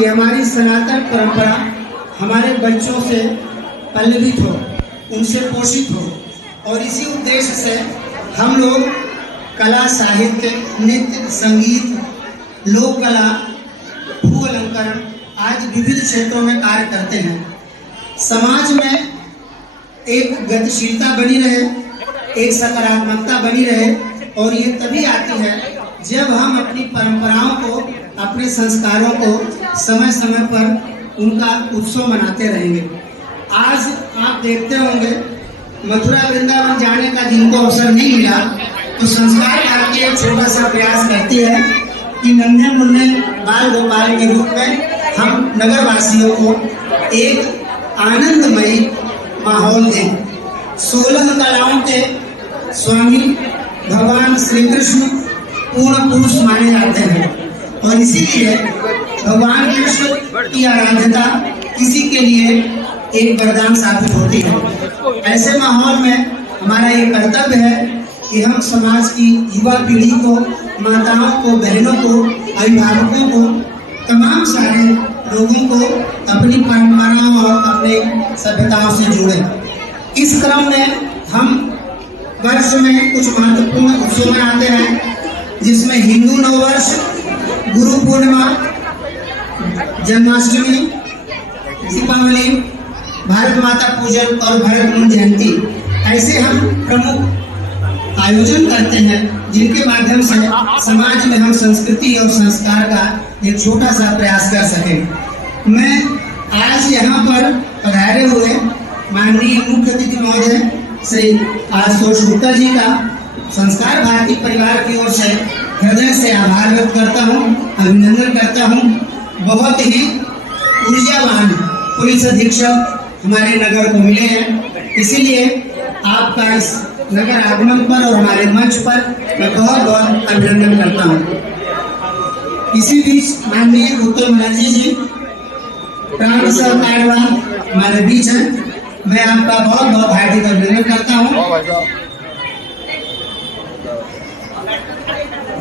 कि हमारी सनातन परंपरा हमारे बच्चों से पल्लवित हो, उनसे पोषित हो। और इसी उद्देश्य से हम लोग कला, साहित्य, नृत्य, संगीत, लोक कला, भू अलंकरण आदि विविध क्षेत्रों में कार्य करते हैं। समाज में एक गतिशीलता बनी रहे, एक सकारात्मकता बनी रहे, और ये तभी आती है जब हम अपनी परंपराओं को, अपने संस्कारों को समय समय पर उनका उत्सव मनाते रहेंगे। आज आप देखते होंगे मथुरा वृंदावन जाने का जिनको अवसर नहीं मिला, तो संस्कार भारती एक छोटा सा प्रयास करती है कि नन्हे मुन्ने बाल गोपाल के रूप में हम नगर वासियों को एक आनंदमयी माहौल दें। 16 कलाओं के स्वामी भगवान श्री कृष्ण पूर्ण पुरुष माने जाते हैं, और इसीलिए भगवान कृष्ण की आराधना किसी के लिए एक वरदान साबित होती है। ऐसे माहौल में हमारा ये कर्तव्य है कि हम समाज की युवा पीढ़ी को, माताओं को, बहनों को, अभिभावकों को, तमाम सारे लोगों को अपनी परंपराओं और अपने सभ्यताओं से जोड़ें। इस क्रम में हम वर्ष में कुछ महत्वपूर्ण उत्सव मनाते हैं, जिसमें हिंदू नववर्ष, गुरु पूर्णिमा, जन्माष्टमी, दीपावली, भारत माता पूजन और भरत मुनि जयंती ऐसे हम प्रमुख आयोजन करते हैं, जिनके माध्यम से समाज में हम संस्कृति और संस्कार का एक छोटा सा प्रयास कर सकें। मैं आज यहाँ पर पधारे हुए माननीय मुख्य अतिथि महोदय श्री आशुतोष गुप्ता जी का संस्कार भारती परिवार की ओर से हृदय से आभार व्यक्त करता हूँ, अभिनंदन करता हूँ। बहुत ही ऊर्जावान पुलिस अधीक्षक हमारे नगर को मिले हैं, इसीलिए आपका इस नगर आगमन पर और हमारे मंच पर मैं बहुत बहुत अभिनंदन करता हूँ। इसी बीच माननीय उत्तम बनर्जी जी प्राण सहकारवान हमारे बीच हैं, मैं आपका बहुत बहुत हार्दिक अभिनंदन करता हूँ।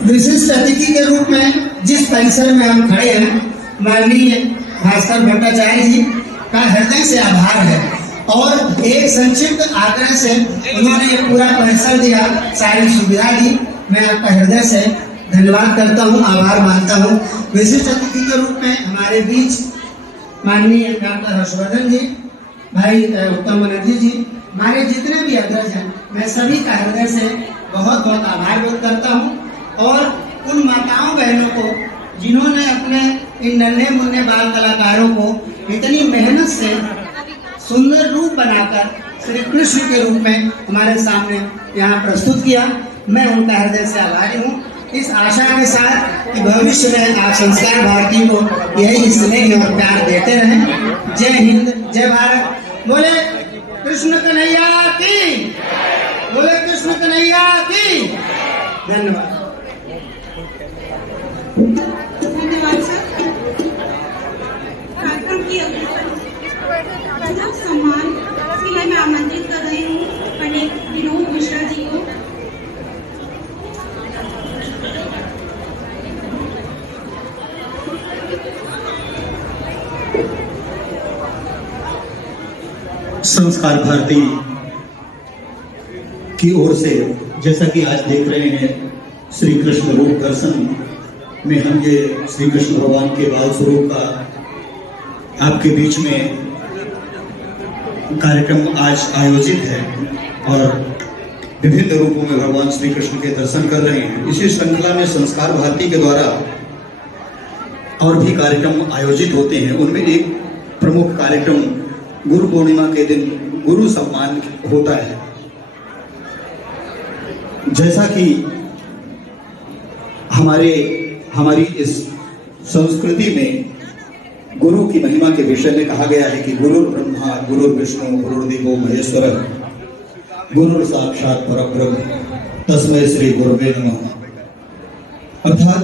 विशिष्ट अतिथि के रूप में जिस परिसर में हम खड़े हैं, माननीय भास्कर भट्टाचार्य जी का हृदय से आभार है, और एक संक्षिप्त आग्रह से उन्होंने ये पूरा परिसर दिया, सारी सुविधा दी। मैं आपका हृदय से धन्यवाद करता हूँ, आभार मानता हूँ। विशिष्ट अतिथि के रूप में हमारे बीच माननीय डॉक्टर हर्षवर्धन जी, भाई उत्तम बनर्जी जी, हमारे जितने भी अग्रज हैं, मैं सभी का हृदय से बहुत बहुत आभार व्यक्त करता हूँ। और उन माताओं बहनों को जिन्होंने अपने इन नन्हे मुन्ने बाल कलाकारों को इतनी मेहनत से सुंदर रूप बनाकर श्री कृष्ण के रूप में हमारे सामने यहाँ प्रस्तुत किया, मैं उनका हृदय से आभारी हूँ। इस आशा के साथ कि भविष्य में आप संस्कार भारती को यही स्नेह और प्यार देते रहें। जय हिंद, जय भारत। बोले कृष्ण कन्हैया की, बोले कृष्ण कन्हैया की। धन्यवाद। धन्यवाद सर। कार्यक्रम की सम्मान के लिए मैं आमंत्रित कर रही हूँ पंडित विनोद मिश्रा जी को। संस्कार भारती की ओर से जैसा कि आज देख रहे हैं, श्री कृष्ण रूप दर्शन में हम ये श्री कृष्ण भगवान के बाल स्वरूप का आपके बीच में कार्यक्रम आज आयोजित है, और विभिन्न रूपों में भगवान श्री कृष्ण के दर्शन कर रहे हैं। इसी श्रृंखला में संस्कार भारती के द्वारा और भी कार्यक्रम आयोजित होते हैं। उनमें एक प्रमुख कार्यक्रम गुरु पूर्णिमा के दिन गुरु सम्मान होता है। जैसा कि हमारी इस संस्कृति में गुरु की महिमा के विषय में कहा गया है कि गुरु ब्रह्मा गुरु विष्णु गुरुदेवो महेश्वर गुरु साक्षात परब्रह्म तस्मै श्री गुरुवे नमः। अर्थात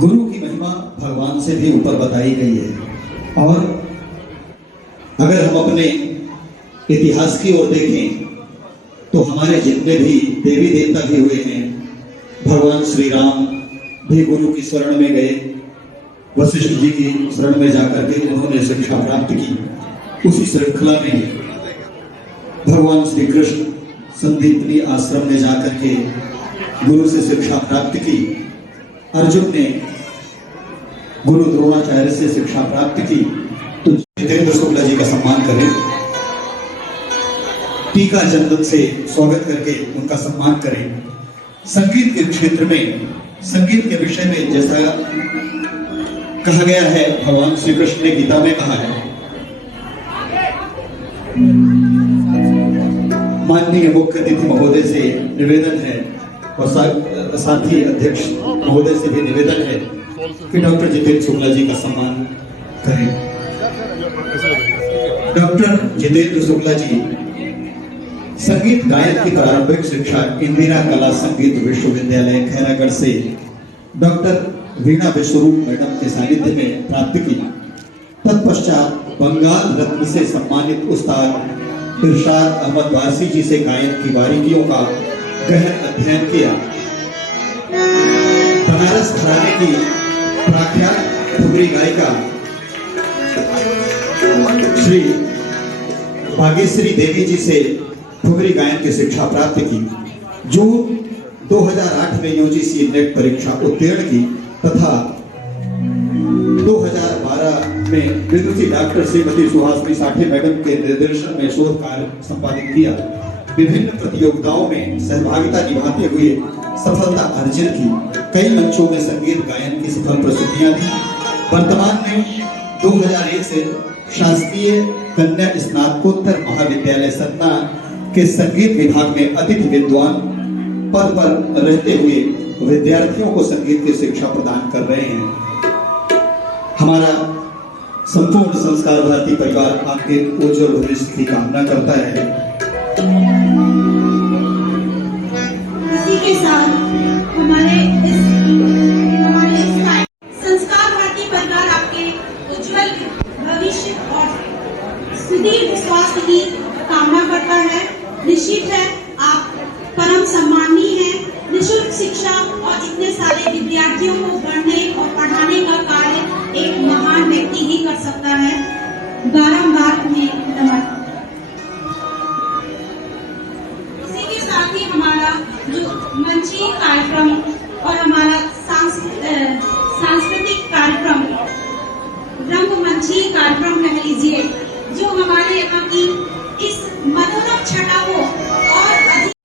गुरु की महिमा भगवान से भी ऊपर बताई गई है। और अगर हम अपने इतिहास की ओर देखें तो हमारे जितने भी देवी देवता भी हुए हैं, भगवान श्री राम भी गुरु की शरण में गए, वशिष्ठ जी की शरण में जाकर के उन्होंने शिक्षा प्राप्त की। उसी श्रृंखला में भगवान श्री कृष्ण संदीपनी आश्रम में जाकर के गुरु से शिक्षा प्राप्त की। अर्जुन ने गुरु द्रोणाचार्य से शिक्षा प्राप्त की। तो जितेंद्र शुक्ला जी का सम्मान करें, टीका चंदन से स्वागत करके उनका सम्मान करें। संगीत के क्षेत्र में, संगीत के विषय में जैसा कहा गया है, भगवान श्री कृष्ण ने गीता में कहा है, माननीय मुख्य अतिथि महोदय से निवेदन है और साथी अध्यक्ष महोदय से भी निवेदन है कि डॉक्टर जितेंद्र शुक्ला जी का सम्मान करें। डॉक्टर जितेंद्र शुक्ला जी संगीत गायन की प्रारंभिक शिक्षा इंदिरा कला संगीत विश्वविद्यालय खैरागढ़ से डॉक्टर वीणा विश्वरूप मैडम के सानिध्य में प्राप्त की। तत्पश्चात बंगाल रत्न से सम्मानित उस्ताद इरशाद अहमद वारसी जी से गायन की बारीकियों का गहन अध्ययन किया। बनारस घराने की प्रख्यात ठुमरी गायिका श्री भाग्यश्री देवी जी से ठुमरी गायन की शिक्षा प्राप्त की। जून 2008 में यूजीसी नेट परीक्षा उत्तीर्ण की तथा 2012 में विदुषी डॉक्टर श्रीमती सुहासिनी साठे मैडम के निर्देशन में शोध कार्य संपादित किया। विभिन्न प्रतियोगिताओं में सहभागिता निभाते हुए सफलता अर्जित की। कई मंचों में संगीत गायन की सफल प्रस्तुतियां दी। वर्तमान में 2001 से शासकीय कन्या स्नातकोत्तर महाविद्यालय सतना के संगीत विभाग में अतिथि विद्वान पद पर रहते हुए विद्यार्थियों को संगीत की शिक्षा प्रदान कर रहे हैं। हमारा संपूर्ण संस्कार भारती परिवार आपके उज्जवल भविष्य की कामना करता है। इसी के साथ हमारे इस संस्कार भारती परिवार आपके उज्जवल भविष्य और सुदीर्घ स्वास्थ्य की कामना करता है। निश्चित है आप परम सम्माननीय हैं। निःशुल्क शिक्षा और इतने सारे विद्यार्थियों को पढ़ने और पढ़ाने का कार्य एक महान व्यक्ति ही कर सकता है। बारंबार उन्हें नमन। इसी के साथ ही हमारा जो मंचीय कार्यक्रम और हमारा सांस्कृतिक कार्यक्रम, रंगमंचीय कार्यक्रम कह लीजिए, जो हमारे यहाँ की इस मनोरम छटा को और अधिक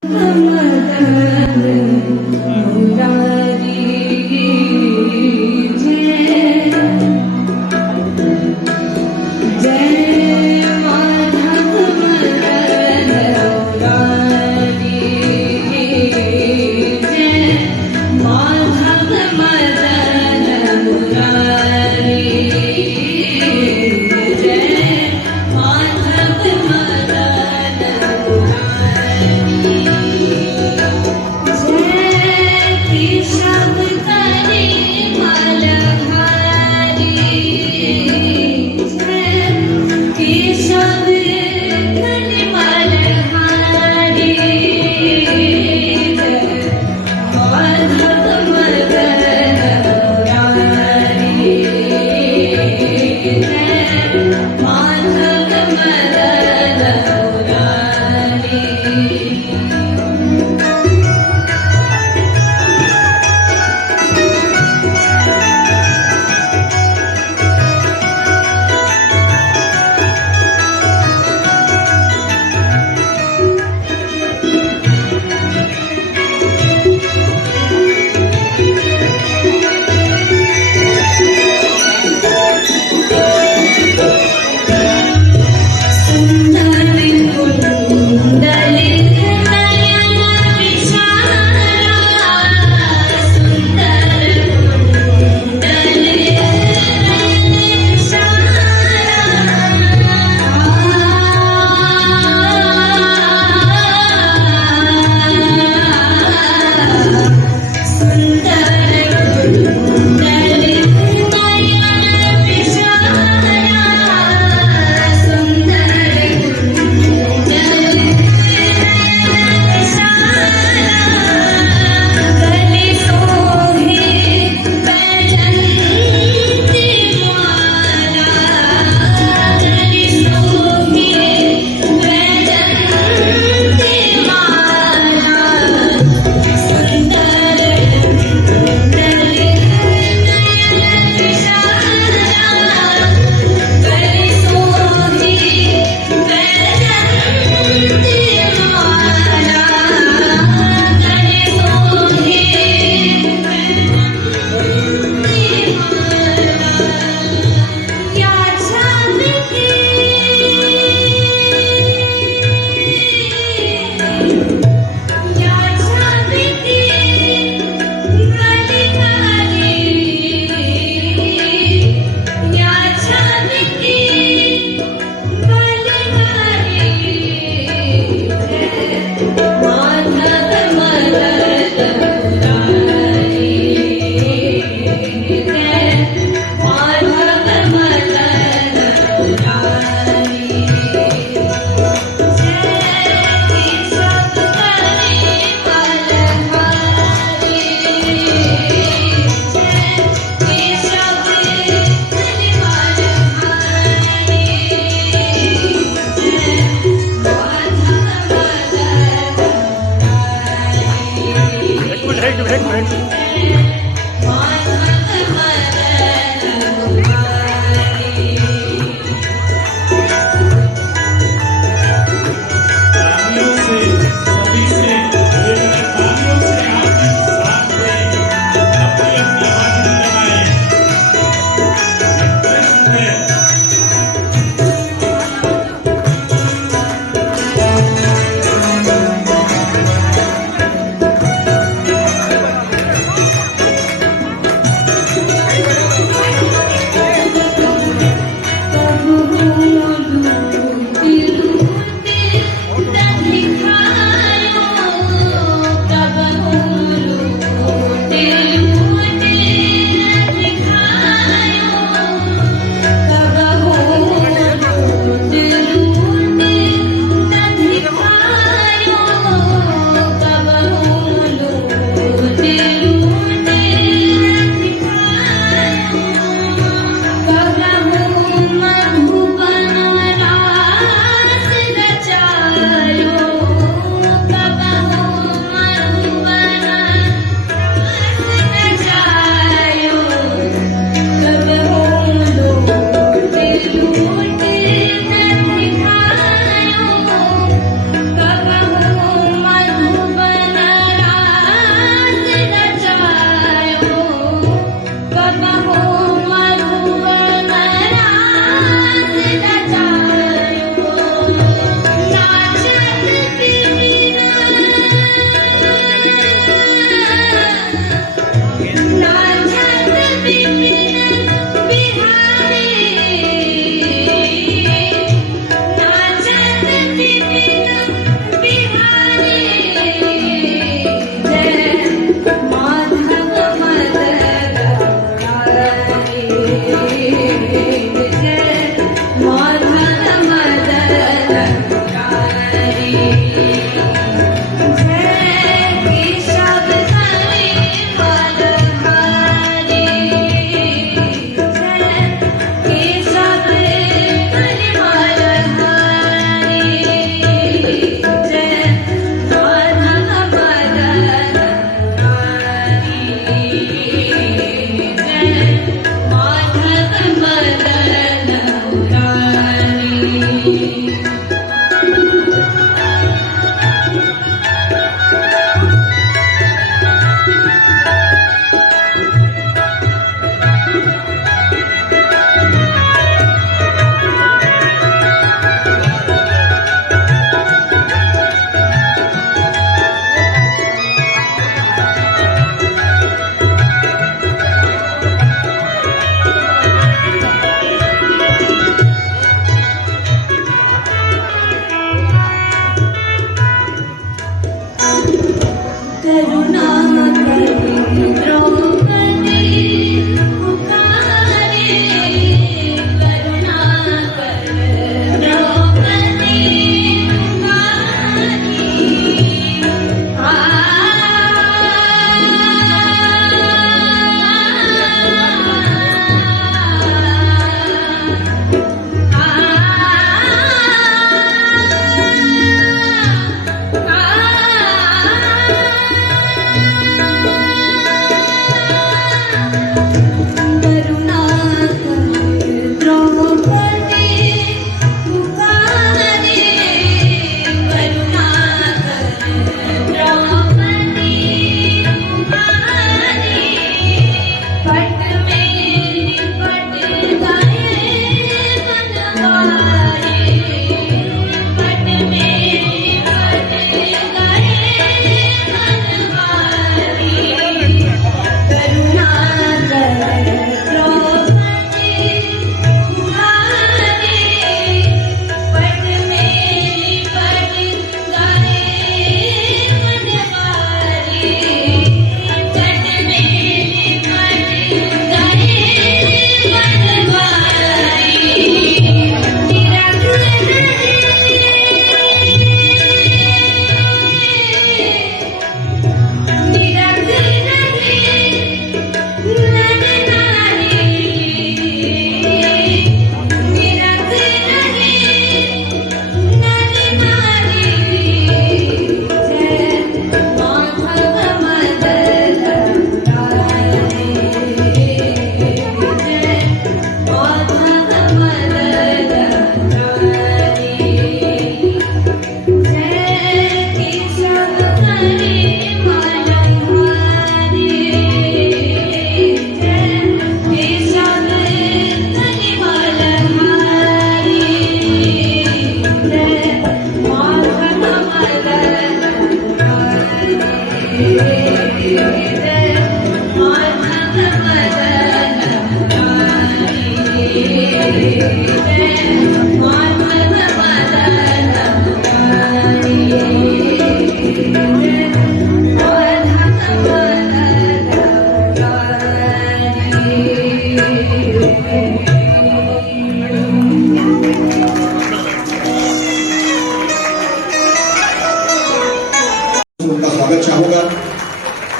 उनका स्वागत चाहूंगा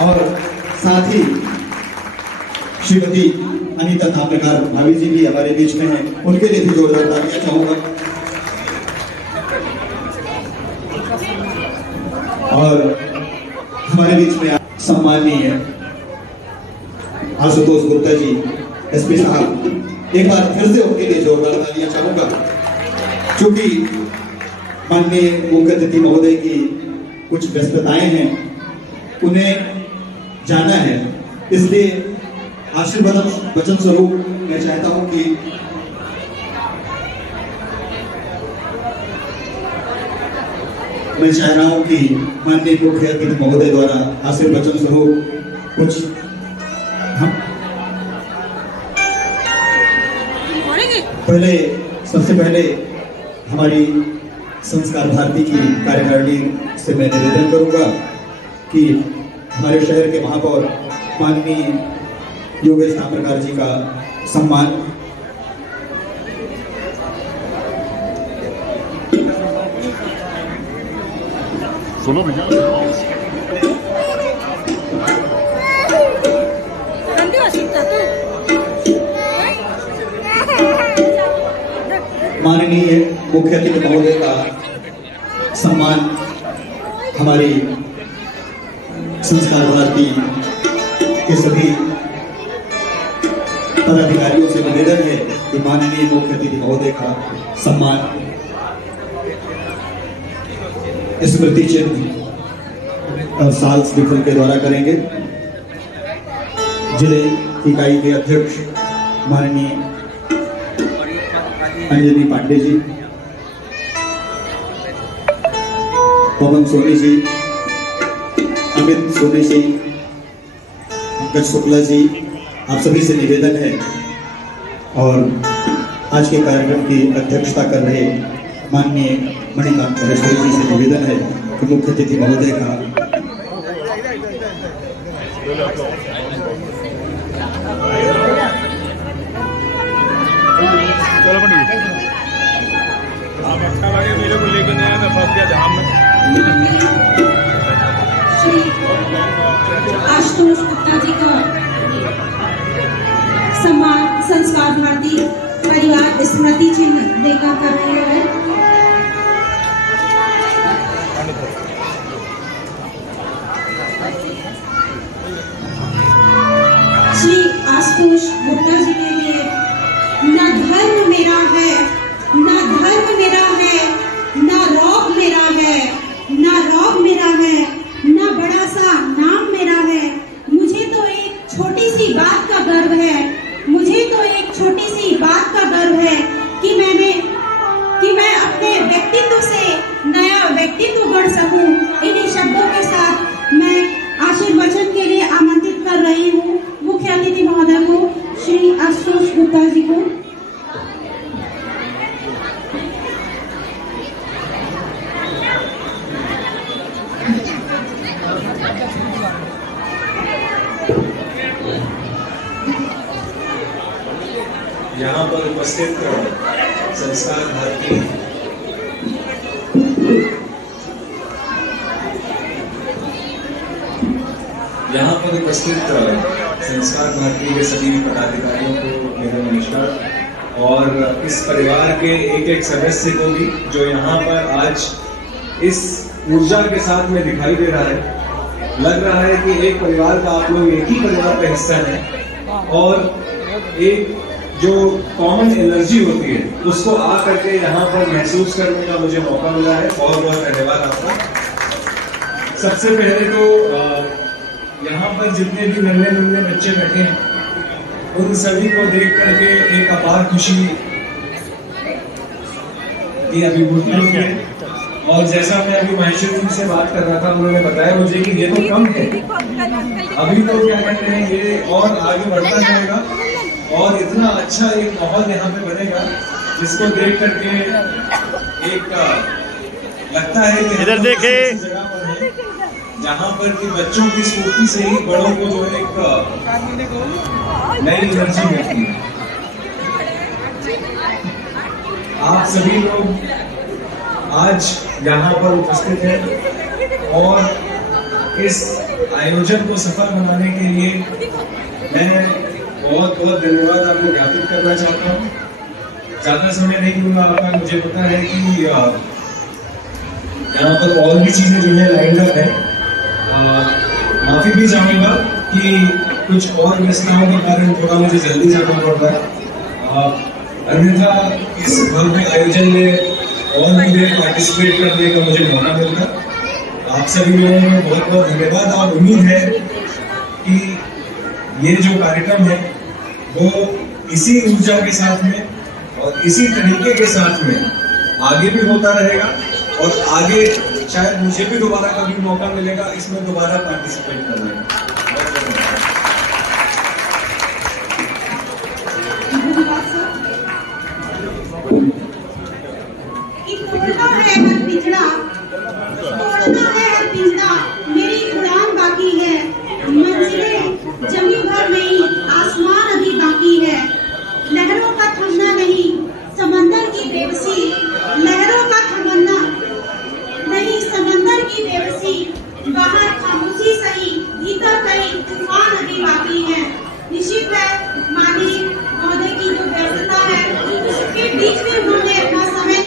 और साथ ही श्रीमती अनीता ताम्रकार भाभी जी भी हमारे बीच में हैं, उनके लिए भी जोरदार तालियां चाहूंगा। और हमारे बीच में सम्माननीय आशुतोष गुप्ता जी एसपी साहब, एक बार फिर से उनके लिए जोरदार तालियां चाहूंगा। चूंकि माननीय मुख्य अतिथि महोदय की कुछ व्यस्तताएं हैं, उन्हें जाना है, इसलिए आशीर्वाद वचन स्वरूप मैं चाहता हूं कि माननीय मुख्य अतिथि महोदय द्वारा आशीर्वचन स्वरूप कुछ सबसे पहले हमारी संस्कार भारती की कार्यकारिणी से मैं निवेदन करूंगा कि हमारे शहर के महापौर माननीय योगेश ताम्रकार जी का सम्मान सुनो भैया माननीय मुख्य अतिथि महोदय का सम्मान हमारी संस्कार भारती के सभी पदाधिकारियों से निवेदन है कि माननीय मुख्य अतिथि महोदय का सम्मान स्मृति चिन्ह और साल्स विफल के द्वारा करेंगे। जिले इकाई के अध्यक्ष माननीय अंजलि पांडे जी, पवन सोनी जी, अमित सोनी जी, पंकज शुक्ला जी, आप सभी से निवेदन है और आज के कार्यक्रम की अध्यक्षता कर रहे माननीय मणिकांत महेश्वरी जी से निवेदन है कि मुख्य अतिथि महोदय का मेरे को लेके नहीं आया फंस गया धाम में। श्री आशुतोष गुप्ता जी का सम्मान संस्कार भारती परिवार स्मृति चिन्ह देकर कर रहे हैं। श्री आशुतोष गुप्ता जी के लिए न धर्म मेरा है, न धर्म मेरा है, न रौब मेरा है, न रौब मेरा है, न बड़ा सा नाम मेरा है। मुझे तो एक छोटी सी बात का गर्व है, मुझे तो एक छोटी सी बात का गर्व है कि मैं अपने व्यक्तित्व से नया व्यक्तित्व गढ़ सकूं। इन्हीं शब्दों के साथ मैं आशीर्वचन के लिए आमंत्रित कर रही हूँ मुख्य अतिथि महोदय को, श्री आशुतोष गुप्ता जी को। यहाँ पर उपस्थित संस्कार भारती के सभी पदाधिकारियों को मेरा नमस्कार और इस परिवार के एक एक सदस्य को भी जो यहाँ पर आज इस ऊर्जा के साथ में दिखाई दे रहा है। लग रहा है कि एक परिवार का आप लोग एक ही परिवार का हिस्सा है और एक जो कॉमन एनर्जी होती है उसको आ करके यहाँ पर महसूस करने का मुझे मौका मिला है। बहुत बहुत धन्यवाद आपका। सबसे पहले तो यहाँ पर जितने भी नन्हे बच्चे बैठे हैं उन सभी को देख करके एक अपार खुशी की अभिभूति हुई है। और जैसा मैं अभी महेश्वर जी से बात कर रहा था, उन्होंने बताया मुझे कि ये तो कम है, अभी तो क्या कहते हैं ये और आगे बढ़ता जाएगा और इतना अच्छा एक माहौल यहाँ पे बनेगा जिसको देख करके एक लगता है कि इधर देखे। ऐसी जगह पर है जहाँ पर कि बच्चों की स्फूर्ति से ही बड़ों को जो है एक नई एनर्जी मिलती है। आप सभी लोग आज यहाँ पर उपस्थित हैं और इस आयोजन को सफल बनाने के लिए मैं बहुत बहुत धन्यवाद आपको ज्ञापित करना चाहता हूँ। ज्यादा समय नहीं लूंगा आपका, मुझे पता है कि यहाँ पर और भी चीजें जो है लाइंड अप है। माफी भी चाहूंगा कि कुछ और व्यस्तताओं के कारण थोड़ा मुझे जल्दी जाना पड़ रहा है, अन्यथा इस भव्य आयोजन में और मुझे पार्टिसिपेट करने का मुझे मौका मिलता। आप सभी लोगों को बहुत बहुत धन्यवाद और उम्मीद है कि ये जो कार्यक्रम है वो इसी ऊर्जा के साथ में और इसी तरीके के साथ में आगे भी होता रहेगा और आगे शायद मुझे भी दोबारा कभी मौका मिलेगा इसमें दोबारा पार्टिसिपेट करने का। तोड़ना है हर पिंजरा, तोड़ना है हर पिंजरा, मेरी उड़ान बाकी है, मंजिलें जमीन भर नहीं, आसमान अभी बाकी है, लहरों का थमना नहीं, समंदर की बेबसी, लहरों का थमना नहीं, समंदर की बेबसी, बाहर खामोशी सही, भीतर कहीं तूफान अभी बाकी है। निश्चित है माननीय महोदय की जो व्यस्तता है उसके बीच में उन्होंने अपना समय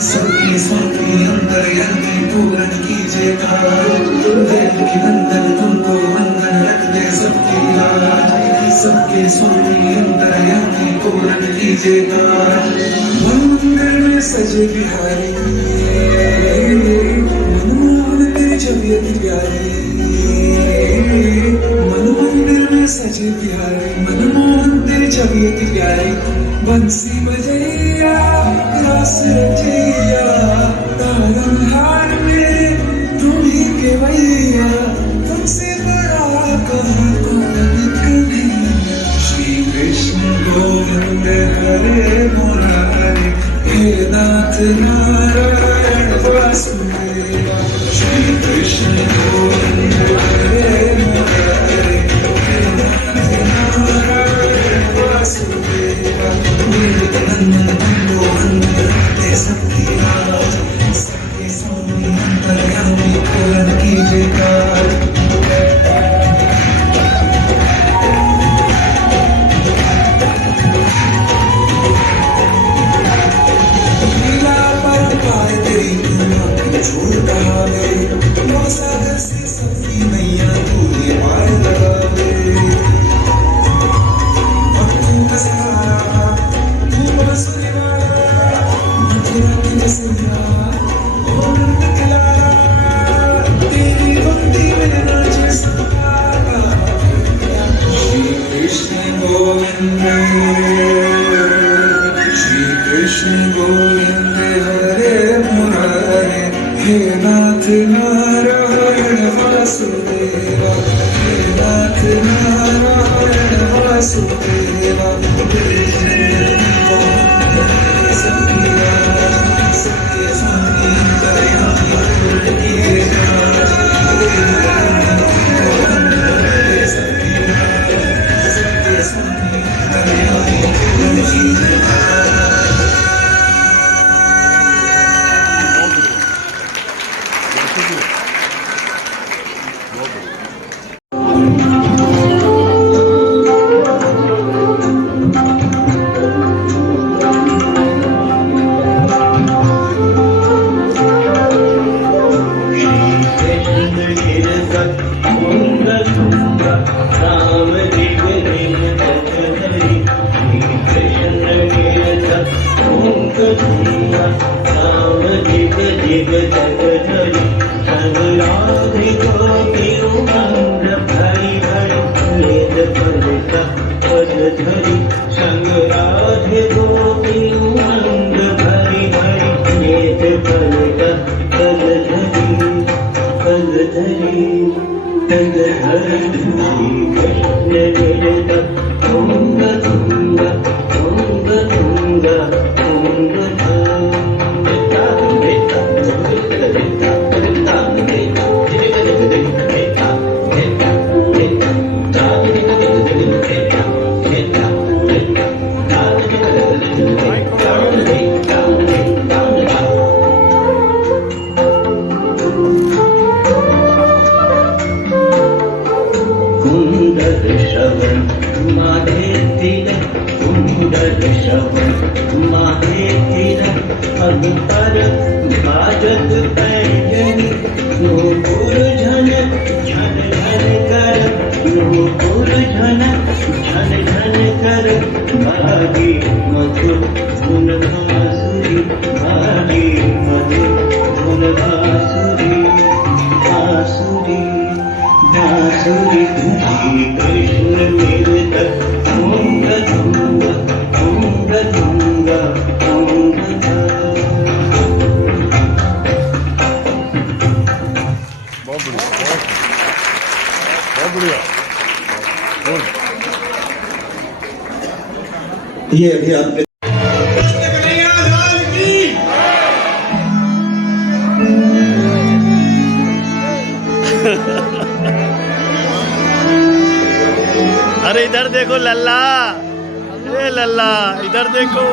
सबके सबके अंदर यंत्र पूरन कीजिएगा, तुमको वंदन रख दे सबकी लाज, सबके सबके अंदर यंत्र पूरन कीजिएगा। मंदिर में सजे बिहारी, मनमोहन तेरी छबियत प्यारी, मन मंदिर में सजे बिहारी, मनमोहन तेरी छबियत प्यारी, बंसी बजैया रस रचैया, तारनहार में तुम ही के भैया, तुमसे बड़ा कहाँ कौन कन्हैया। श्री कृष्ण गोविंद हरे मुरारे, हे नाथ नारायण वासुदेव। श्री कृष्ण गोविंद हरे मुरारे, हे नाथ नारायण वासुदेव। नंदन तुमको वंदन रखते सबकी लाज, सबके सामने अंतर्यामी पूरन कीजिएगा। लीला परंपार तेरी तू छोड़ कहा गए, वो सागर से सफी नैया तू ये पार लगा दे, और तू बसहारा तू बसने वाला, मथुरा की बसैया और नंद किलारा, तेरी भक्ति में नाचे सतारा। श्री कृष्ण गोविंद, श्री कृष्ण गोविंद हरे मुरारे, हे नाथ नारायण वासुदेव, हे नाथ नारायण वासुदेव। सबकी लाज, सबके सामने अंतर्यामी पूरन कीजिएगा। सबकी लाज, सबके सामने अंतर्यामी पूरन कीजिएगा। धरी तुंग तुंग तुंग तुंग तुंग भाजत पैजनी नूपुर झन झन झन कर नूपुर झन झन झन कर भागी मधुर धुन बांसुरी भागी मधुर धुन बांसुरी बांसुरी बांसुरी तुम्हारी कृष्ण मेरे तक तुंग तुंग तुंग तुंग तुंग बहुत बढ़िया ये अभी आपने अरे इधर देखो लल्ला, ए लल्ला इधर देखो।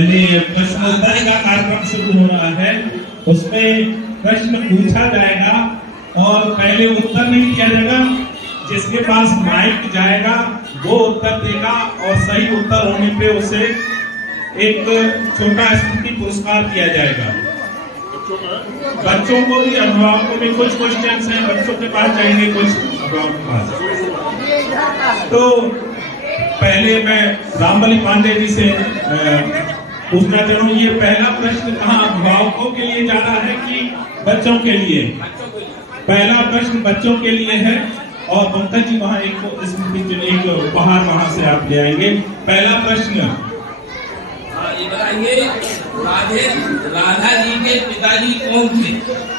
पहले प्रश्नोत्तरी का कार्यक्रम शुरू हो रहा है। उसमें प्रश्न पूछा जाएगा और पहले उत्तर नहीं दिया जाएगा। जिसके पास माइक जाएगा वो उत्तर देगा और सही उत्तर होने पे उसे एक छोटा स्मृति पुरस्कार दिया जाएगा। बच्चों को भी, अभिभावकों में कुछ क्वेश्चंस हैं, बच्चों के पास जाएंगे, कुछ अभिभावकों के पास। तो पहले मैं रामबली पांडे जी से पूछना चाहूँ, ये पहला प्रश्न कहाँ अभिभावकों के लिए जा रहा है कि बच्चों के लिए? पहला प्रश्न बच्चों के लिए है और पंकज जी वहाँ एक उपहार वहाँ से आप ले आएंगे। पहला प्रश्न, ये बताइए राधा जी के पिताजी कौन थे?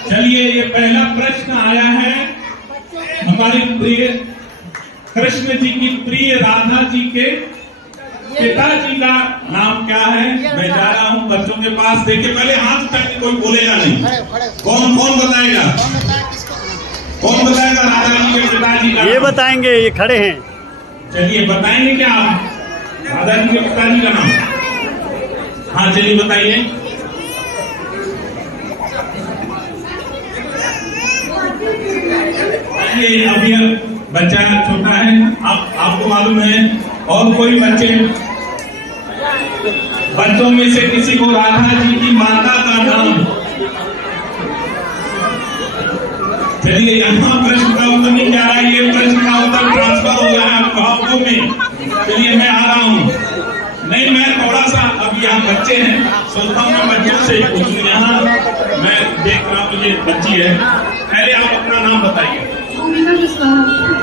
चलिए, ये पहला प्रश्न आया है हमारे प्रिय कृष्ण जी की प्रिय राधा जी के पिताजी का नाम क्या है? मैं जा रहा हूँ बच्चों के पास। देखिए, पहले हाथ तक कोई बोलेगा नहीं। कौन कौन बताएगा? कौन बताएगा राधा जी के पिताजी का? ये बताएंगे, ये खड़े हैं। चलिए, बताएंगे क्या आप राधा जी के पिताजी का नाम? हाँ, चलिए बताइए। अभी बच्चा छोटा है, आपको मालूम है। और कोई बच्चों में से किसी को राधा जी की माता का नाम? चलिए, यहाँ प्रश्न का उत्तर नहीं जा रहा है, ये प्रश्न का उत्तर ट्रांसफर हो रहा है अभिभावकों में। चलिए, मैं आ रहा हूँ। नहीं, मैं थोड़ा सा, अभी यहाँ बच्चे हैं, सोचता हूँ मैं बच्चों से पूछूं। यहाँ मैं देख रहा हूँ, मुझे बच्ची है। पहले आप अपना नाम बताइए।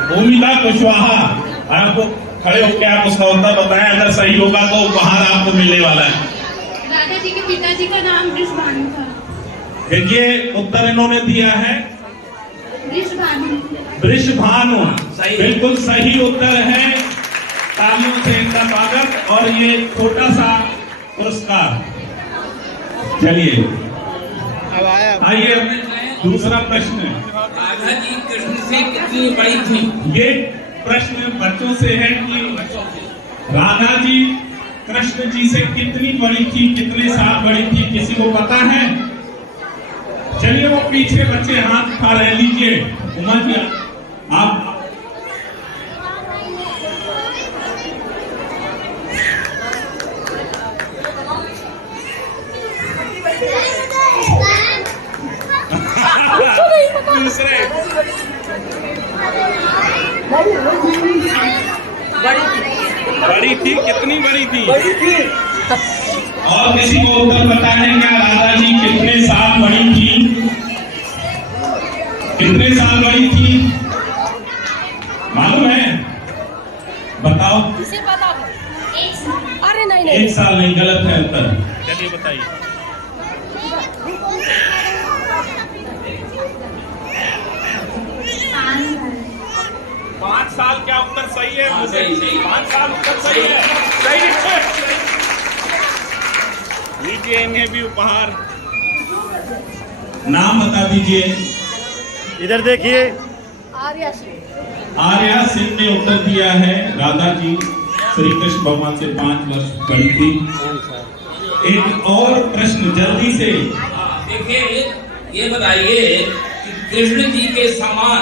भूमिका कुशवाहा। आपको खड़े होकर आप उसका उत्तर बताएं, अगर सही होगा तो उपहार आपको मिलने वाला है। राधा जी के पिताजी का नाम वृषभानु था। देखिए, उत्तर इन्होंने दिया है वृषभानु। बिल्कुल सही उत्तर है। तालियों से इनका स्वागत और ये छोटा सा पुरस्कार। चलिए, आइए दूसरा प्रश्न। राधा जी कृष्ण से कितनी बड़ी थी? ये प्रश्न बच्चों से है कि राधा जी कृष्ण जी से कितनी बड़ी थी, कितने साल बड़ी थी, किसी को पता है? चलिए, वो पीछे बच्चे हाथ उठा रहे, लीजिए उमर जी, आप दूसरे बड़ी थी, कितनी बड़ी थी? और किसी को उत्तर बताएं क्या राधा जी कितने साल बड़ी थी? कितने साल बड़ी थी मालूम है? बताओ। अरे नहीं, एक साल नहीं, गलत है उत्तर। चलिए बताइए। पाँच साल क्या उत्तर सही है? सही। 5 साल उत्तर सही है। सही है। लीजिए, इन्हें भी उपहार। नाम बता दीजिए। इधर देखिए। आर्या सिंह ने उत्तर दिया है राधा जी श्री कृष्ण भगवान से 5 वर्ष बड़ी थी। एक और प्रश्न जल्दी से। देखिए, ये बताइए कि कृष्ण जी के समान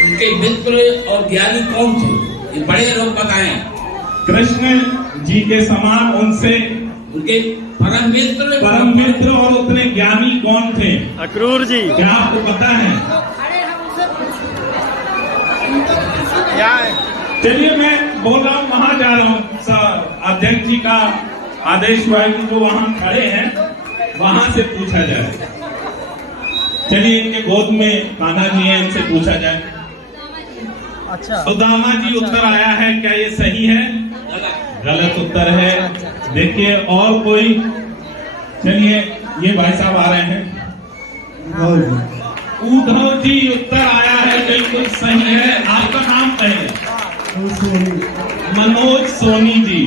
उनके मित्र और ज्ञानी कौन थे? ये बड़े लोग बताएं। कृष्ण जी के समान उनसे उनके परम मित्र और उतने ज्ञानी कौन थे? अक्रूर जी। क्या आपको पता है? चलिए, मैं बोल रहा हूँ, वहां जा रहा हूँ। अध्यक्ष जी का आदेश हुआ है कि जो वहां खड़े हैं वहां से पूछा जाए। चलिए, इनके गोद में कान्हा जी हैं, इनसे पूछा जाए। अच्छा, सुदामा जी उत्तर आया है, क्या ये सही है? गलत उत्तर है। देखिए, और कोई? चलिए, ये भाई साहब आ रहे हैं। उद्धव जी उत्तर आया है, बिल्कुल सही है। आपका नाम कहें? मनोज सोनी जी।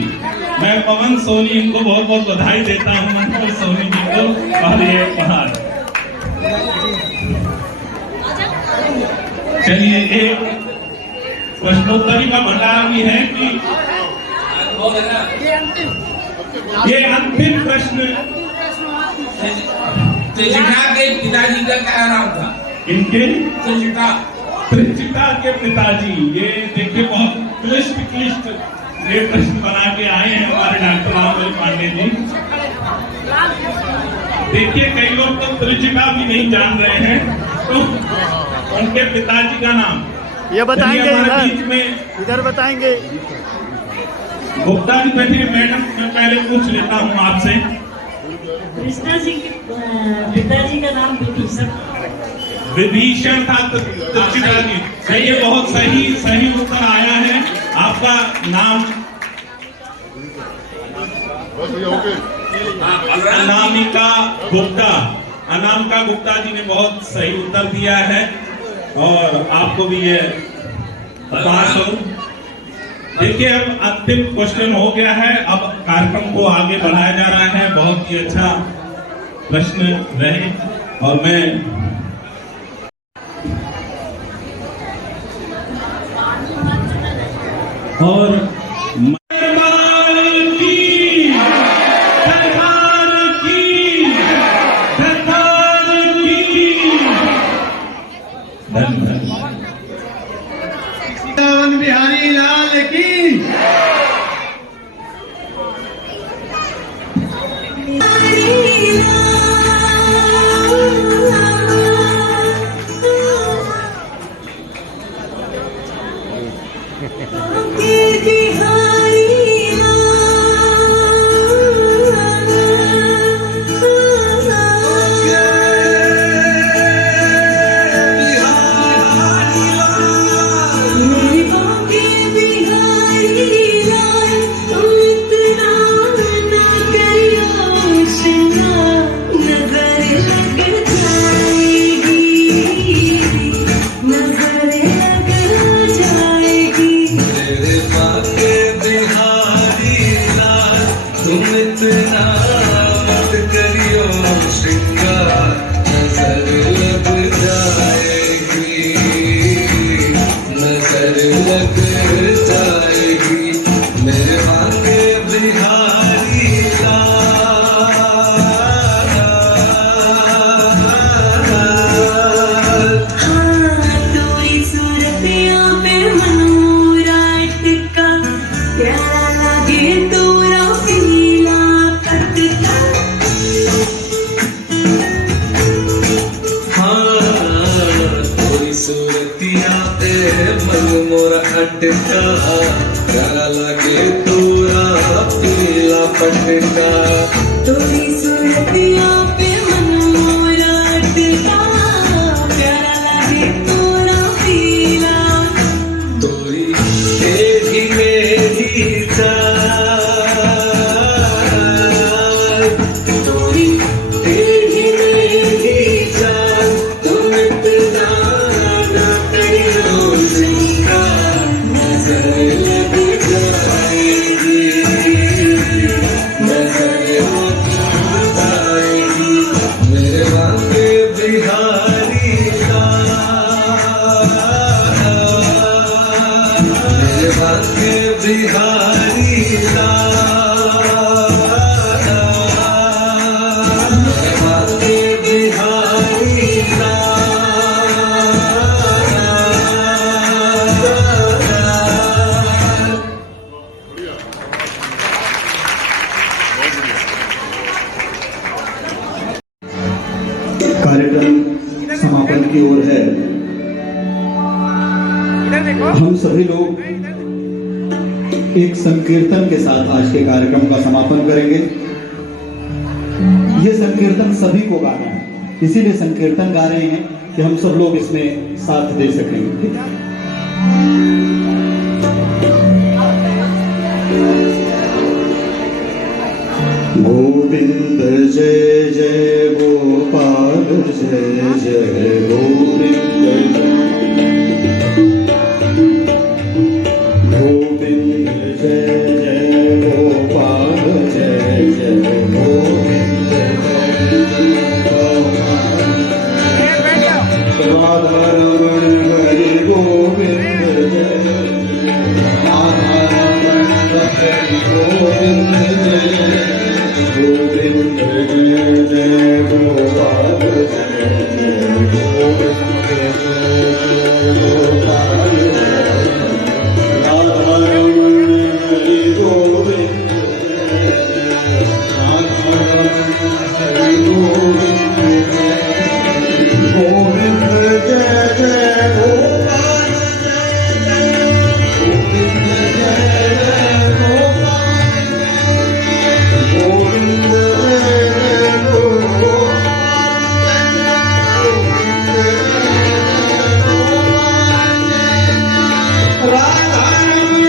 मैं पवन सोनी, इनको बहुत बहुत बधाई देता हूँ, मनोज सोनी जी को। और ये उपहार। चलिए, एक प्रश्नोत्तरी का भंडार भी है कि ये अंतिम प्रश्न। त्रिजटा के पिताजी का क्या नाम था? इनके त्रिजटा के पिताजी, ये देखिए बहुत क्लिष्ट ये प्रश्न बना के आए हैं हमारे डॉक्टर रामबली पांडे जी। देखिए कई लोग तो त्रिजटा भी नहीं जान रहे हैं, तो उनके पिताजी का नाम ये बताएंगे बीच में इधर बताएंगे। गुप्ता जी बैठिए। मैडम मैं पहले पूछ लेता हूँ आपसे। कृष्णा जी के पिताजी का नाम विभीषण था। त्रिजटा जी ये बहुत सही उत्तर आया है। आपका नाम? अनामिका गुप्ता। अनामिका गुप्ता जी ने बहुत सही उत्तर दिया है और आपको भी ये पास हो। देखिए अब अंतिम क्वेश्चन हो गया है। अब कार्यक्रम को आगे बढ़ाया जा रहा है। बहुत ही अच्छा प्रश्न रहे और मैं और बिहारी लाल की। प्यारा लगे तोरा पीला पटका, तोरी सूरतिया पे मन मोरा अटका, प्यारा लगे तोरा पीला, तोरी तेरी मेरी चाल, तोरी तेरी मेरी चाल, तुम इतना ना करियो सिंगार, नजर लग जाएगी, नजर लग जाएगी, मेरे बांके बिहारी लाल, मेरे बांके बिहारी लाल, मेरे बांके बिहारी लाल। कार्यक्रम समापन की ओर है। हम सभी लोग एक संकीर्तन के साथ आज के कार्यक्रम का समापन करेंगे। ये संकीर्तन सभी को गाना है, इसीलिए संकीर्तन गा रहे हैं कि हम सब लोग इसमें साथ दे सकेंगे। गोविंद जय जय गोपाल जय जय गोविंद, गोविंद जय जय गोपाल जय जय गोविंद, राधा रमण हरि गोविंद जय जय, राधा रमण हरि गोविंद जय जय। गोपाल राधा रमण हरि गोविंद राधा रमण हरि गोविंद गोविंद जय जय गोपाल गोविंद जय जय गोपाल गोविंद जय जय गोपाल राधा रमण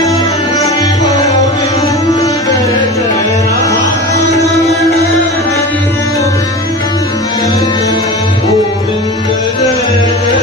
हरि गोविंद जय जय राधा रमण हरि गोविंद जय जय गोपाल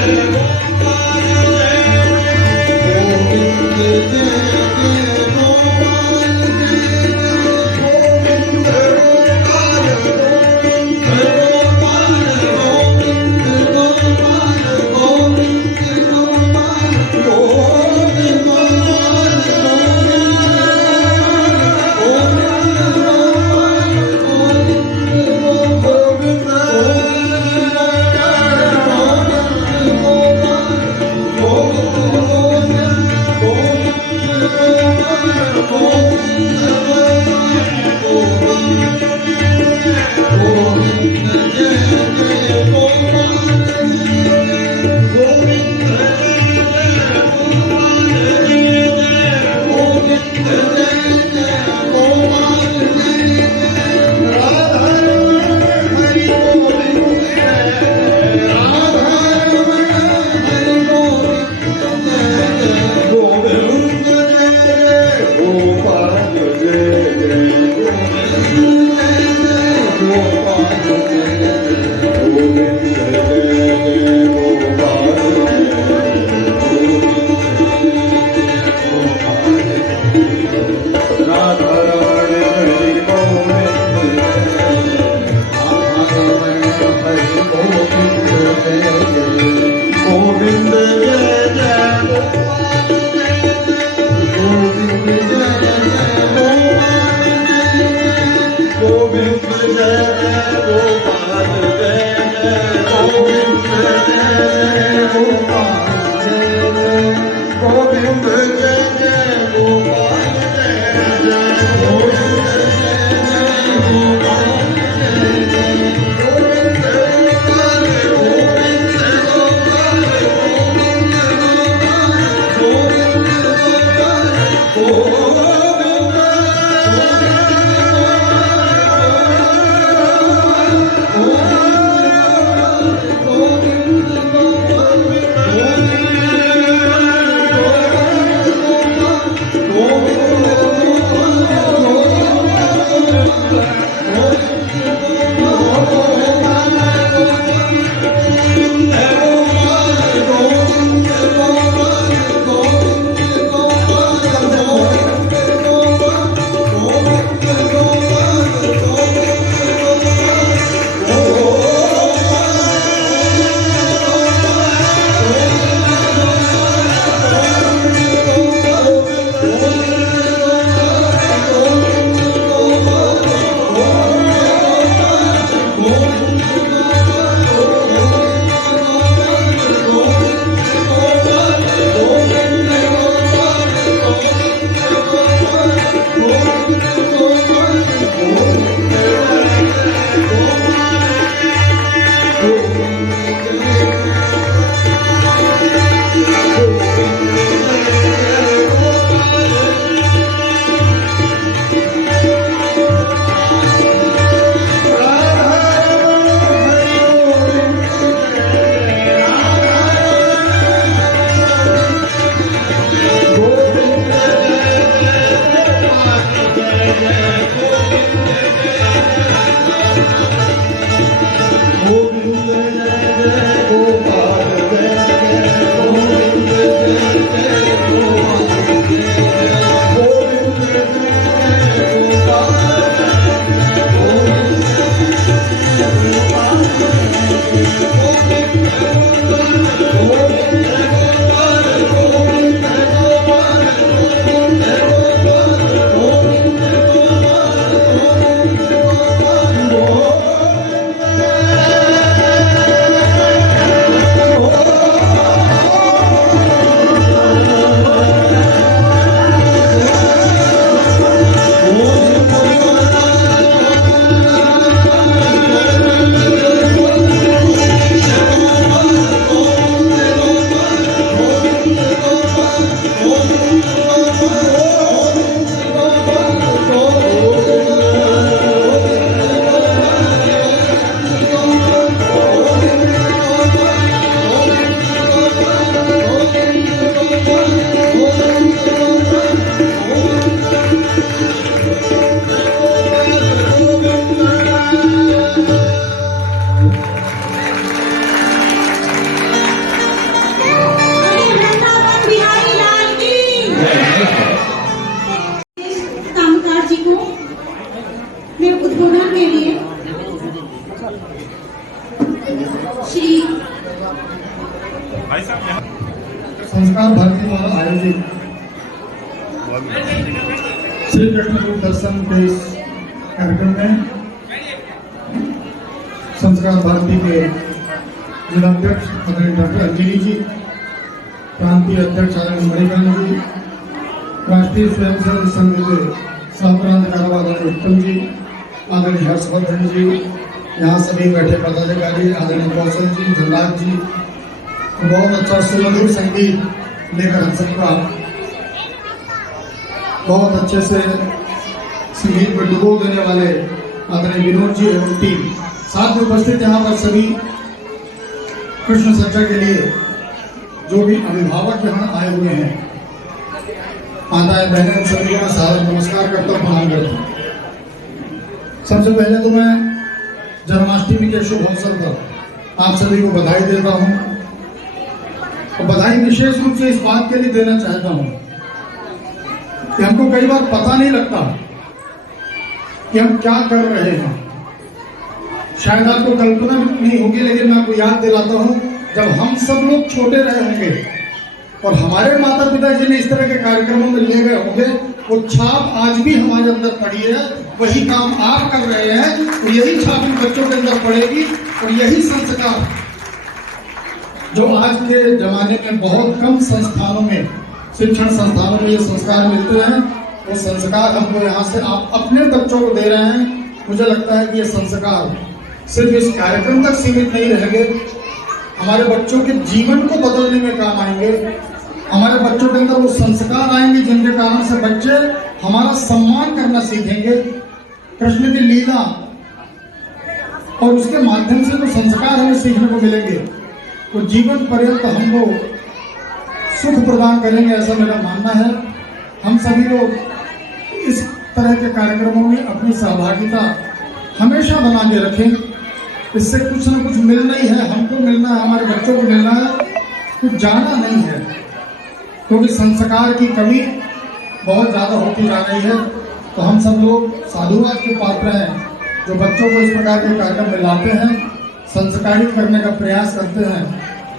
गोविंद जय जय गोपाल गोविंद गोपाल गोविंद गोपाल गोविंद गोपाल गोविंद गोपाल गोविंद गोविंद भाई साहब यहाँ संस्कार भारती द्वारा आयोजित श्री कृष्ण रूप दर्शन के इस कार्यक्रम में संस्कार भारती के जिलाध्यक्ष आदरणीय डॉक्टर अंजलि जी, प्रांतीय अध्यक्ष आदरणीय मणिकांत जी, राष्ट्रीय स्वयंसेवक संघ के सहप्रांत कार्यवाह उत्तम जी, आदरणीय हर्षवर्धन जी, यहाँ सभी बैठे पदाधिकारी आदरणीय कौशल जी, धनराज जी, बहुत अच्छा सुमधुर संगीत लेकर हम सबका बहुत अच्छे से संगीत में डुबो देने वाले आदरणीय विनोद जी एवं टीम, साथ में उपस्थित यहाँ पर सभी कृष्ण चर्चा के लिए जो भी अभिभावक यहाँ आए हुए हैं, माताएं बहनें, सभी का सादर नमस्कार करता हूँ, प्रणाम करता हूँ। सबसे पहले तो मैं जन्माष्टमी के शुभ अवसर पर आप सभी को बधाई देता हूँ और बधाई विशेष रूप से इस बात के लिए देना चाहता हूँ कि हमको कई बार पता नहीं लगता कि हम क्या कर रहे हैं। शायद आपको कल्पना नहीं होगी, लेकिन मैं आपको याद दिलाता हूँ, जब हम सब लोग छोटे रहे होंगे और हमारे माता पिता जी ने इस तरह के कार्यक्रमों में ले गए होंगे, वो छाप आज भी हमारे अंदर पड़ी है। वही काम आप कर रहे हैं और यही छाप इन बच्चों के अंदर पड़ेगी और यही संस्कार जो आज के जमाने में बहुत कम संस्थानों में, शिक्षण संस्थानों में ये संस्कार मिलते हैं, वो संस्कार हमको यहाँ से आप अपने बच्चों को दे रहे हैं। मुझे लगता है कि ये संस्कार सिर्फ इस कार्यक्रम तक सीमित नहीं रहेंगे, हमारे बच्चों के जीवन को बदलने में काम आएंगे। हमारे बच्चों के अंदर वो संस्कार आएंगे जिनके कारण से बच्चे हमारा सम्मान करना सीखेंगे। कृष्ण की लीला और उसके माध्यम से जो संस्कार हमें सीखने को मिलेंगे वो जीवन पर्यंत हमको सुख प्रदान करेंगे, ऐसा मेरा मानना है। हम सभी लोग इस तरह के कार्यक्रमों में अपनी सहभागिता हमेशा बना के रखें। इससे कुछ न कुछ मिलना ही है, हमको मिलना है, हमारे बच्चों को मिलना है, कुछ जाना नहीं है, क्योंकि संस्कार की कमी बहुत ज़्यादा होती जा रही है। तो हम सब लोग साधुवाद के पात्र हैं जो बच्चों को इस प्रकार के कार्यक्रम में लाते हैं, संस्कारित करने का प्रयास करते हैं।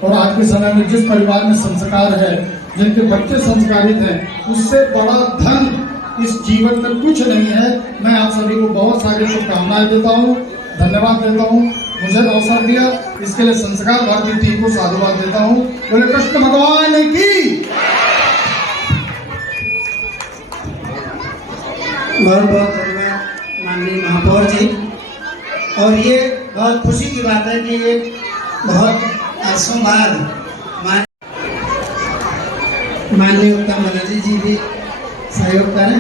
और आज के समय में जिस परिवार में संस्कार है, जिनके बच्चे संस्कारित हैं, उससे बड़ा धन इस जीवन में कुछ नहीं है। मैं आप सभी को बहुत सारी शुभकामनाएं देता हूँ, धन्यवाद देता हूँ। मुझे अवसर दिया इसके लिए संस्कार भारती टीम को साधुवाद देता हूँ। बोले कृष्ण भगवान की। बहुत बहुत धन्यवाद माननीय महापौर जी। और ये बहुत खुशी की बात है कि ये बहुत सोमवार माननीय उत्तम बनर्जी जी भी सहयोग करें,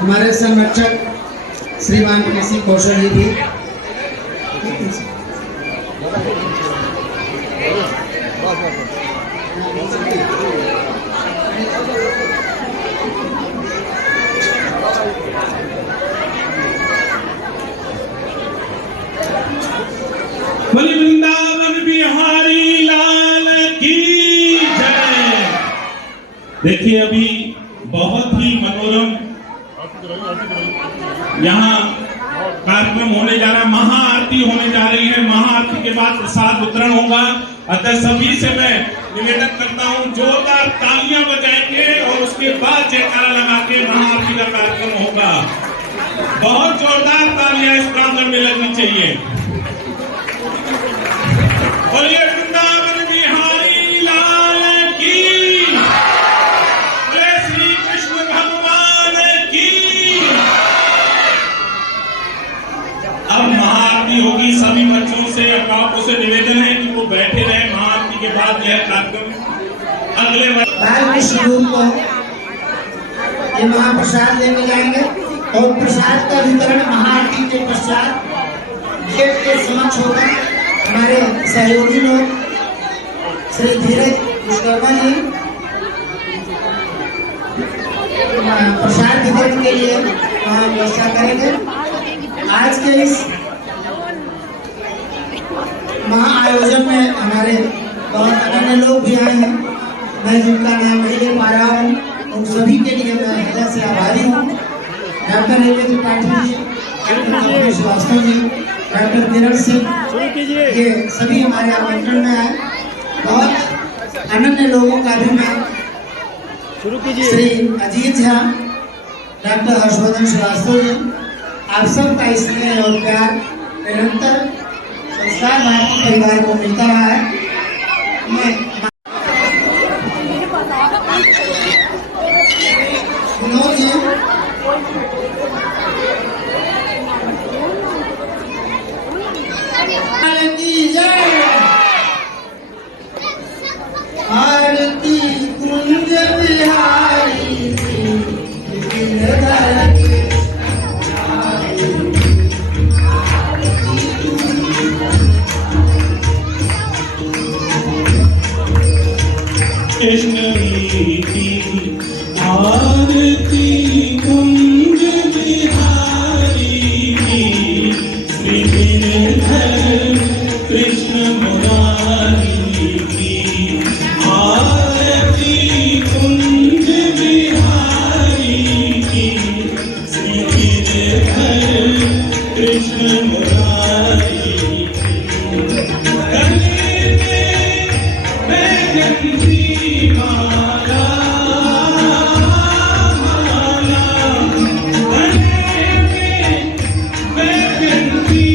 हमारे संरक्षक श्रीमान केसी कौशल जी भी। बोली वृंदावन बिहारी लाल की जय। देखिए अभी बहुत ही मनोरम यहाँ कार्यक्रम होने जा रहा है, महाआरती होने जा रही है। महाआरती के बाद प्रसाद वितरण होगा। अतः सभी से मैं निवेदन करता हूँ जोरदार तालियां बजाएंगे और उसके बाद जयकारा लगा के महाआरती का कार्यक्रम होगा। बहुत जोरदार तालियां इस प्रांगण में लगनी चाहिए। बोलिए वृंदावन बिहारी लाल की, बोले श्री कृष्ण भगवान की। अब महाआरती होगी। सभी बच्चों से, अभिभावकों से निवेदन है कि वो बैठे रहे। महाआरती के बाद यह कार्यक्रम अगले बाल कृष्ण रूप को ये महाप्रसाद लेके जाएंगे और प्रसाद का वितरण महाआरती के पश्चात गेट के समक्ष होगा। हमारे सहयोगी लोग श्री धीरज विश्वकर्मा जी प्रसाद वितरण के लिए वहाँ व्यवस्था करेंगे। आज के इस महाआयोजन में हमारे बहुत अन्य लोग भी आए हैं, मैं जिनका नाम नहीं ले पा रहा हूँ, उन सभी के लिए मैं हृदय से आभारी हूँ। Doctor Narendra Pathak ji, doctor Srivastava ji, doctor किरण सिंह, ये सभी हमारे आमंत्रण में आए। बहुत अनन्य लोगों का भी मैं शुरू कीजिए। श्री अजीत झा, डॉक्टर हर्षवर्धन श्रीवास्तव जी, आप सबका स्नेह और प्यार निरंतर संस्कार भारती परिवार को मिलता रहा है। मैं विनोद जी, आरती जय, आरती कुंज बिहारी गिरधर कृष्ण की आरती कुंज बिहारी की, श्री गिरधर कृष्ण मुरारी की। आरती कुंज बिहारी की, श्री गिरधर कृष्ण मुरारी की। गले में बैगन की माला, माला, गले में बैगन की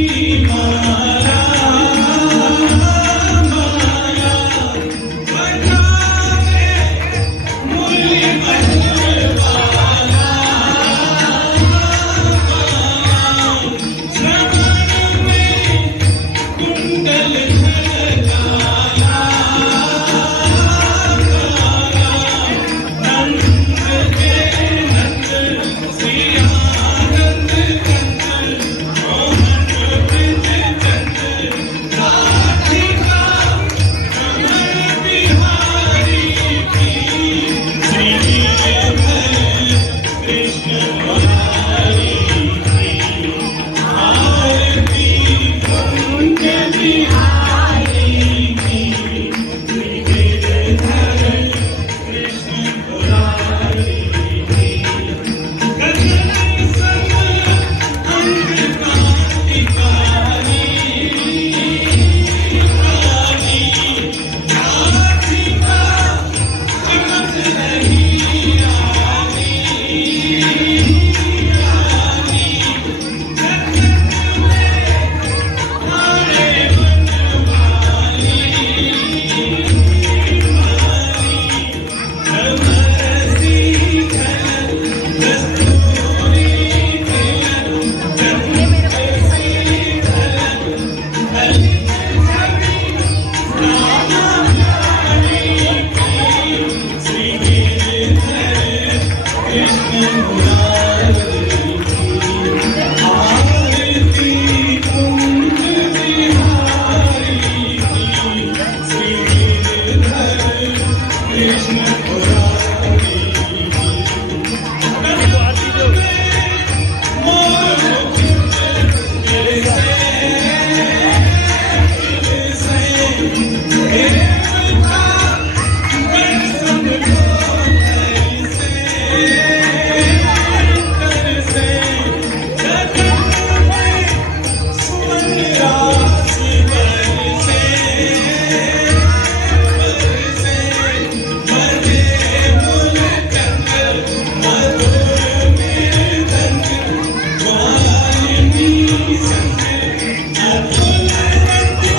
माला, माला, बजावे मुरली मधुरवाला, श्रवण में कुंडल झलकाला, नंद के नंद श्री आनंद कंद, मोहन ब्रज चंद, राधिका रमण बिहारी की, श्री गिरधर कृष्ण मुरारी की। आरती कुंज बिहारी की, श्री गिरधर कृष्ण मुरारी की। गगन सम अंग कांति कारी, कारी, राधिका चमक रही रानी, रानी, गगन में तारे बनवाली, रमरसी झलक कस्तूरी तिलक, चंद्रसी झलक ललित छवि राधा प्यारी की, श्री गिरधर कृष्ण मुरारी की। आरती कुंज बिहारी की, श्री गिरधर कृष्ण मुरारी की। मोर जैसे देवता गण समझो कैसे, गगन में सुमन राशि बरसे, बरसे, बजे मूलचंद मधुर मृदंग, वारिणी संग अतुलवती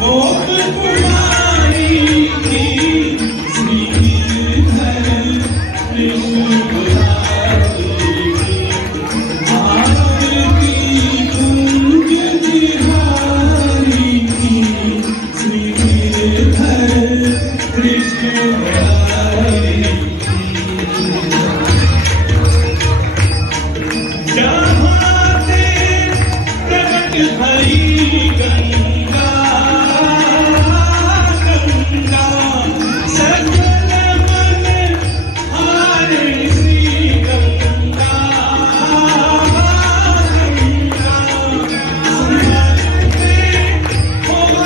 गोप कुमारी की, श्री गिरधर कृष्ण मुरारी की। आरती कुंज बिहारी की, श्री गिरधर कृष्ण मुरारी की। जहाँ से प्रकट भई गंगा, गंगा, सकल मन हारिणी श्री गंगा, गंगा, सुमनते मोर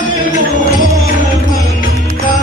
मोर भंगा,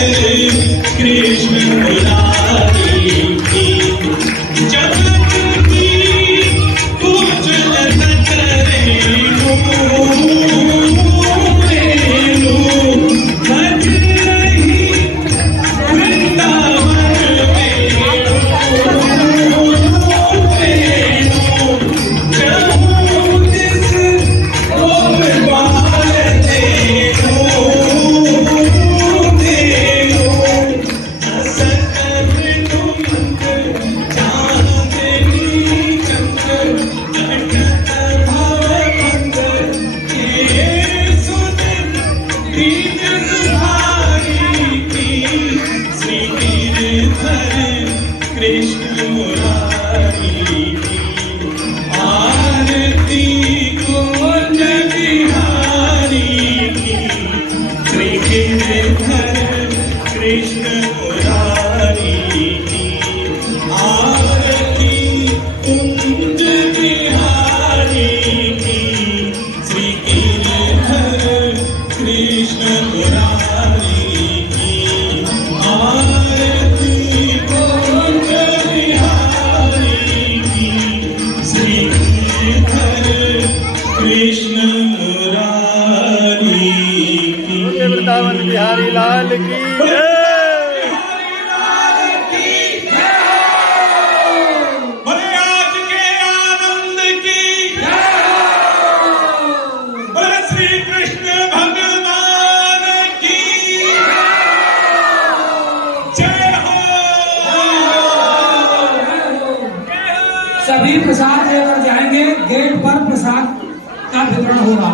कृष्ण मुरारी की जगत की उज्ज्वल रेणु रेणु बज रही वृंदावन कृष्ण मुरारी की आरती कुंज बिहारी की श्री गिरधर कृष्ण मुरारी की आरती कुंज बिहारी की श्री गिरधर कृष्ण मुरारी की आरती कुंज बिहारी की श्री गिरधर कृष्ण मुरारी की वृंदावन बिहारी लाल की जय। बोले आज के आनंद की बोले श्री कृष्ण भगवान की जय हो। सभी प्रसाद लेकर जाएंगे, गेट पर प्रसाद का वितरण होगा।